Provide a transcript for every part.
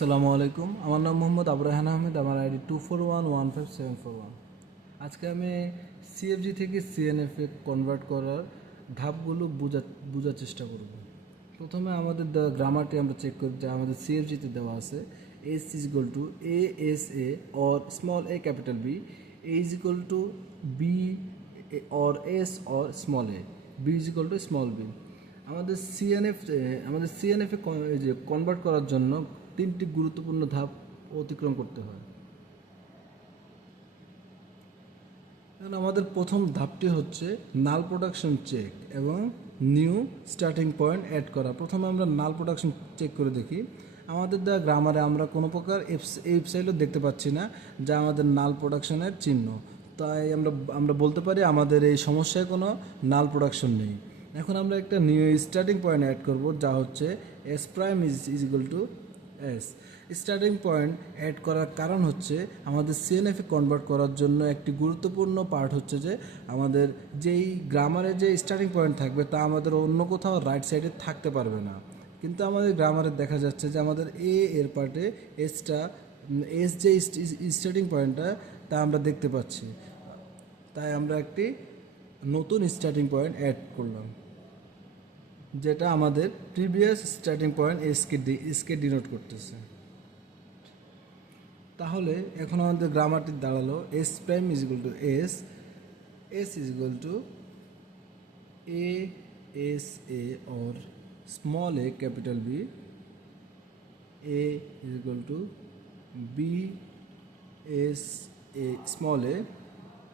আসসালামু আলাইকুম, আমার নাম মোহাম্মদ আবরাহান আহমেদ। আমার আইডি 24115741। আজকে আমি সিএফজি থেকে সিএনএফে কনভার্ট করার ধাপগুলো বোঝার চেষ্টা করব। প্রথমে আমাদের দেওয়া গ্রামারটি আমরা চেক করি, যা আমাদের সিএফজিতে দেওয়া আছে। S is equal to A S A or small A capital B, A is equal to B or S or small A, B is equal to small B. আমাদের সিএনএফে যে কনভার্ট করার জন্য তিনটি গুরুত্বপূর্ণ ধাপ অতিক্রম করতে হয়। এখন আমাদের প্রথম ধাপটি হচ্ছে নাল প্রোডাকশন চেক এবং নিউ স্টার্টিং পয়েন্ট অ্যাড করা। প্রথমে আমরা নাল প্রোডাকশন চেক করে দেখি। আমাদের দেওয়া গ্রামারে আমরা কোনো প্রকার এপসাইলও দেখতে পাচ্ছি না, যা আমাদের নাল প্রোডাকশনের চিহ্ন। তাই আমরা বলতে পারি আমাদের এই সমস্যায় কোনো নাল প্রোডাকশন নেই। এখন আমরা একটা নিউ স্টার্টিং পয়েন্ট অ্যাড করব, যা হচ্ছে S prime is equal to S. Starting point add করার কারণ হচ্ছে আমাদের সিএনএফে কনভার্ট করার জন্য একটি গুরুত্বপূর্ণ পার্ট হচ্ছে যে আমাদের যেই গ্রামারে যে স্টার্টিং পয়েন্ট থাকবে তা আমাদের অন্য কোথাও রাইট সাইডে থাকতে পারবে না। কিন্তু আমাদের গ্রামারে দেখা যাচ্ছে যে আমাদের এর পার্টে এস যে স্টার্টিং পয়েন্টটা তা আমরা দেখতে পাচ্ছি। তাই আমরা একটি নতুন স্টার্টিং পয়েন্ট অ্যাড করলাম, যেটা আমাদের প্রিভিয়াস স্টার্টিং পয়েন্ট এসকে ডিনোট করতেছে। তাহলে এখন আমাদের গ্রামারটি দাঁড়ালো S prime is equal to S, S is equal to A S A or small A capital B, A is equal to B S A small a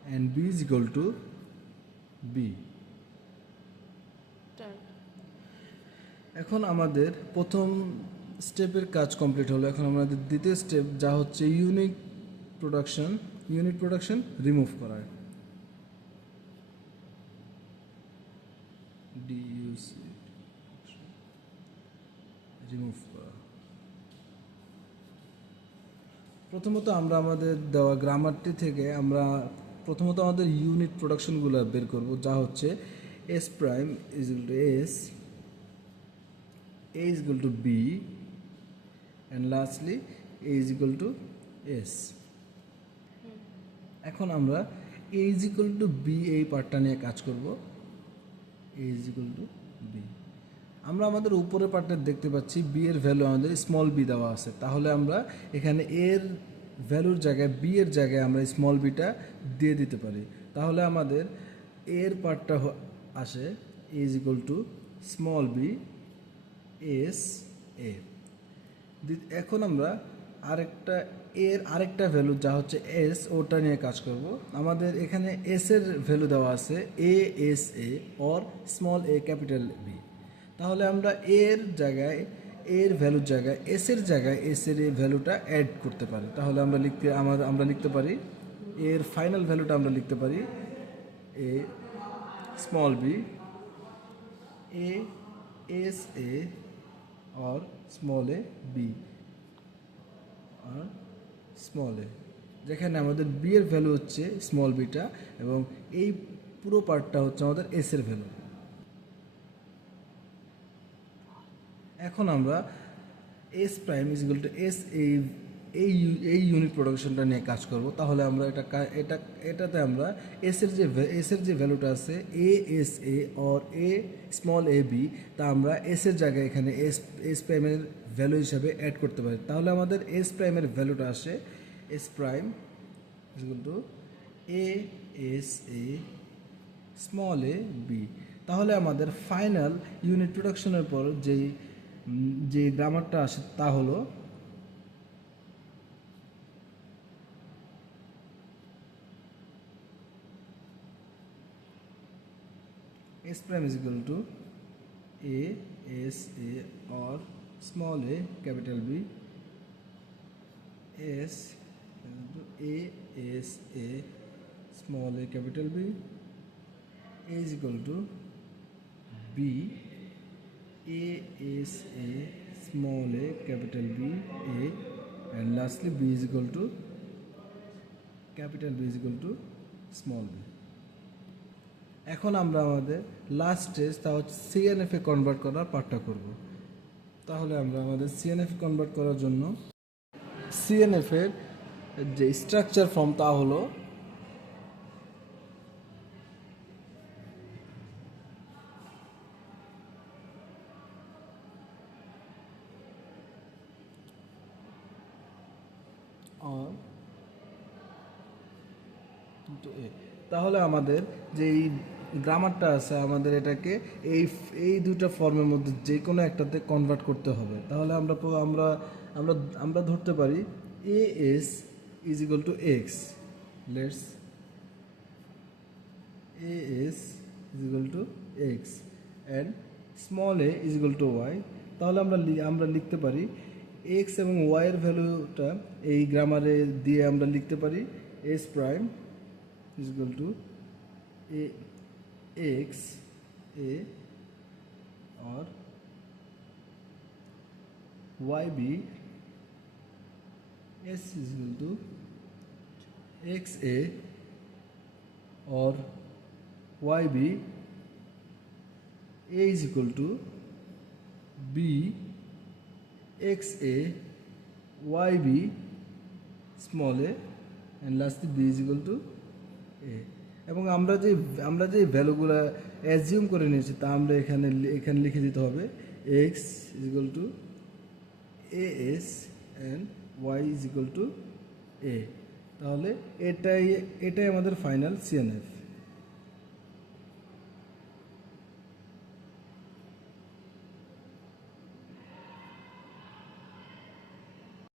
and B is equal to B. এখন আমাদের প্রথম স্টেপের কাজ complete হলো। এখন আমাদের দ্বিতীয় step, যা হচ্ছে ইউনিট প্রোডাকশন রিমুভ করা। রিমুভ করা। প্রথমত আমরা আমাদের দেওয়া গ্রামারটি থেকে আমরা প্রথমত আমাদের ইউনিট প্রোডাকশনগুলো বের করব, যা হচ্ছে S prime is equal to S, A is equal to B, and lastly A is equal to S. এখন আমরা A is equal to B এই পার্টটা নিয়ে কাজ করব। A is equal to B, আমরা আমাদের উপরের পার্টে দেখতে পাচ্ছি B এর ভ্যালু আমাদের স্মল b দেওয়া আছে। তাহলে আমরা এখানে A এর ভ্যালুর জায়গায় B এর জায়গায় আমরা স্মল bটা দিয়ে দিতে পারি। তাহলে আমাদের A এর পার্টটা আসে A is equal to small b S A. এখন আমরা আরেকটা ভ্যালু, যা হচ্ছে এস, ওটা নিয়ে কাজ করব। আমাদের এখানে এস এর ভ্যালু দেওয়া আছে A S A or small A capital B. তাহলে আমরা এর ভ্যালুর জায়গায় এস এর এই ভ্যালুটা অ্যাড করতে পারি। তাহলে আমরা লিখতে পারি এর ফাইনাল ভ্যালুটা আমরা লিখতে পারি A small B A S A और স্মল এ বি আর স্মল এ, যেখানে আমাদের বি এর ভ্যালু হচ্ছে স্মল বিটা এবং এই পুরো পার্টটা হচ্ছে আমাদের এস এর ভ্যালু। এখন আমরা S prime is equal to S এই ইউনিট প্রোডাকশনটা নিয়ে কাজ করব। তাহলে আমরা এটাতে আমরা এস এর যে ভ্যালুটা আছে A S A or A small A B, তা আমরা এস এর জায়গায় এখানে এস প্রাইমের ভ্যালু হিসাবে অ্যাড করতে পারি। তাহলে আমাদের এস প্রাইমের ভ্যালুটা আসে S prime is equal to A S A small A B. তাহলে আমাদের ফাইনাল ইউনিট প্রোডাকশনের পর যে গ্রামারটা আসে তা হলো S prime is equal to A S A or small a capital B, S A S A small a capital B, A is equal to B A S A small a capital B A, and lastly B is equal to capital B is equal to small b. এখন আমরা আমাদের last stage, তা হচ্ছে সিএনএফে convert করার পার্টটা করব। তাহলে আমরা আমাদের সিএনএফ কনভার্ট করার জন্য সিএনএফ এর যে স্ট্রাকচার ফর্ম তা হলো আর তাহলে আমাদের যে এই গ্রামারটা আছে আমাদের এটাকে এই এই দুইটা ফর্মের মধ্যে যে কোনো একটাতে কনভার্ট করতে হবে। তাহলে আমরা আমরা আমরা ধরতে পারি A S is equal to X, let's A S is equal to X and small a is equal to Y. তাহলে আমরা লিখতে পারি এক্স এবং ওয়াই এর ভ্যালুটা এই গ্রামারে দিয়ে আমরা লিখতে পারি S prime is equal to a x a or y b s is equal to x a or y b a is equal to b x a y b small a and lastly b is equal to এবং আমরা যে ভ্যালুগুলো assume করে নিয়েছি তা আমরা এখানে লিখে দিতে হবে X is equal to A S and Y is equal to A. তাহলে এটাই আমাদের ফাইনাল সিএনএফ।